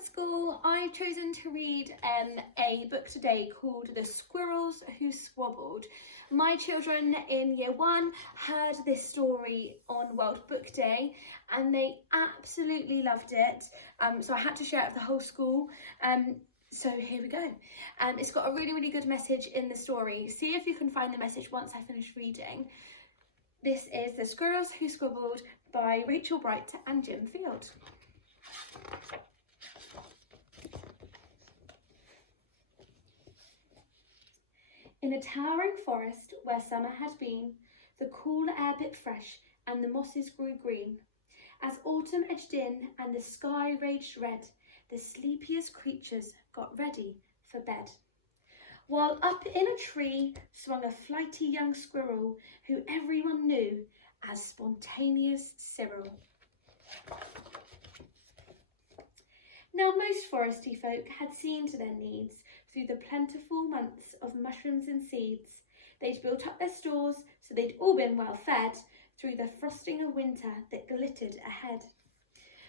at school, I've chosen to read a book today called The Squirrels Who Squabbled. My children in year 1 heard this story on World Book Day and they absolutely loved it. So I had to share it with the whole school. So here we go. It's got a really good message in the story. See if you can find the message once I finish reading. This is The Squirrels Who Squabbled by Rachel Bright and Jim Field. In a towering forest where summer had been, the cool air bit fresh and the mosses grew green. As autumn edged in and the sky raged red, the sleepiest creatures got ready for bed. While up in a tree swung a flighty young squirrel who everyone knew as Spontaneous Cyril. Now most foresty folk had seen to their needs through the plentiful months of mushrooms and seeds. They'd built up their stores so they'd all been well fed through the frosting of winter that glittered ahead.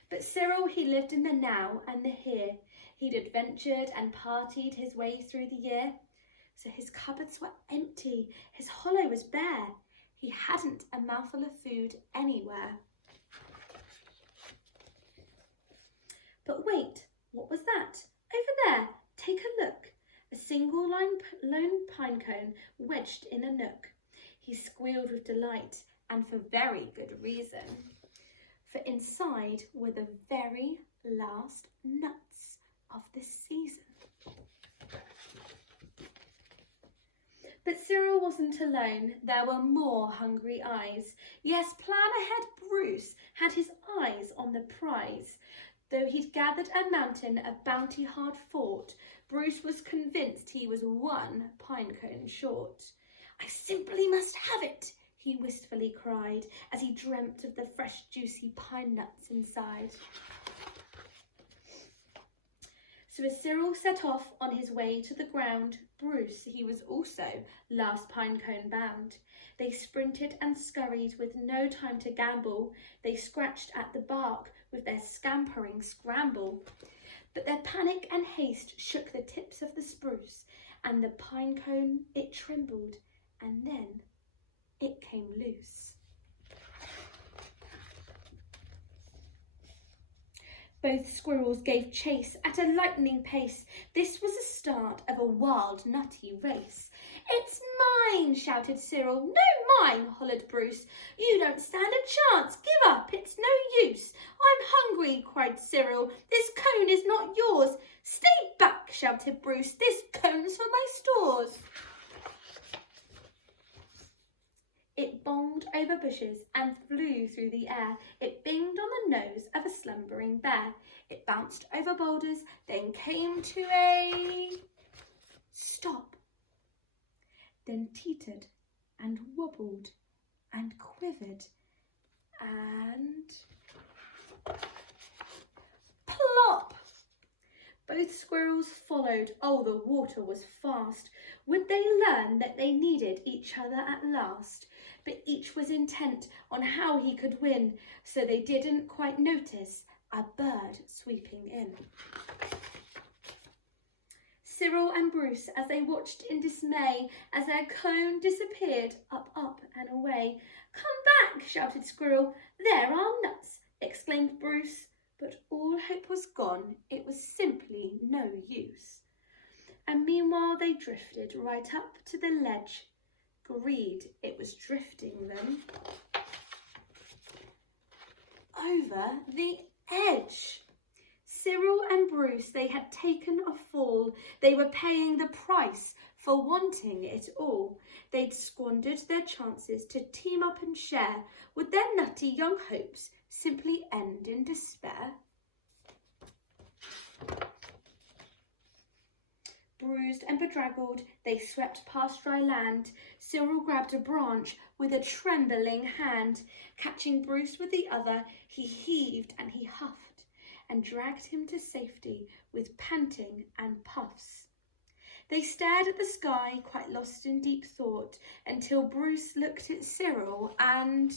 But Cyril, he lived in the now and the here. He'd adventured and partied his way through the year. So his cupboards were empty, his hollow was bare. He hadn't a mouthful of food anywhere. But wait, what was that? Over there, take a look. A single lone pine cone wedged in a nook. He squealed with delight, and for very good reason. For inside were the very last nuts of the season. But Cyril wasn't alone. There were more hungry eyes. Yes, plan ahead Bruce had his eyes on the prize. Though he'd gathered a mountain of bounty hard fought, Bruce was convinced he was one pine cone short. I simply must have it, he wistfully cried, as he dreamt of the fresh juicy pine nuts inside. So as Cyril set off on his way to the ground, Bruce, he was also last pine cone bound. They sprinted and scurried with no time to gamble. They scratched at the bark with their scampering scramble. But their panic and haste shook the tips of the spruce, and the pine cone, it trembled, and then it came loose. Both squirrels gave chase at a lightning pace. This was the start of a wild, nutty race. It's mine, shouted Cyril. No, mine, hollered Bruce. You don't stand a chance. Give up, it's no use. I'm hungry, cried Cyril. This cone is not yours. Stay back, shouted Bruce. This cone's for my stores. It bonged over bushes and flew through the air. It binged on the nose of a slumbering bear. It bounced over boulders, then came to a stop. Then teetered and wobbled and quivered and plop. Both squirrels followed. Oh, the water was fast. Would they learn that they needed each other at last? But each was intent on how he could win, so they didn't quite notice a bird sweeping in. Cyril and Bruce, as they watched in dismay, as their cone disappeared up and away. Come back, shouted Squirrel. There are nuts, exclaimed Bruce. But all hope was gone. It was simply no use. And meanwhile they drifted right up to the ledge. Greed, it was drifting them over the edge. Cyril and Bruce, they had taken a fall. They were paying the price for wanting it all. They'd squandered their chances to team up and share. Would their nutty young hopes simply end in despair? Bruised and bedraggled, they swept past dry land. Cyril grabbed a branch with a trembling hand. Catching Bruce with the other, he heaved and he huffed and dragged him to safety with panting and puffs. They stared at the sky, quite lost in deep thought, until Bruce looked at Cyril and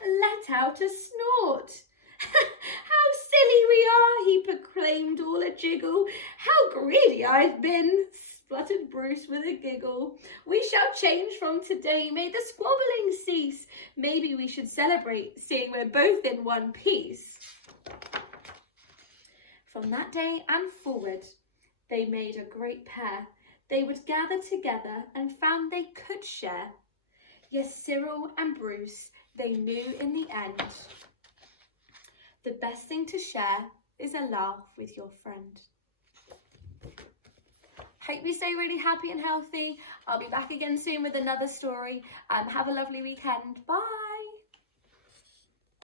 let out a snort. How silly we a jiggle. How greedy I've been, spluttered Bruce with a giggle. We shall change from today, may the squabbling cease. Maybe we should celebrate, seeing we're both in one piece. From that day and forward, they made a great pair. They would gather together and found they could share. Yes, Cyril and Bruce, they knew in the end, the best thing to share is a laugh with your friend. Hope you stay really happy and healthy. I'll be back again soon with another story. Have a lovely weekend. Bye.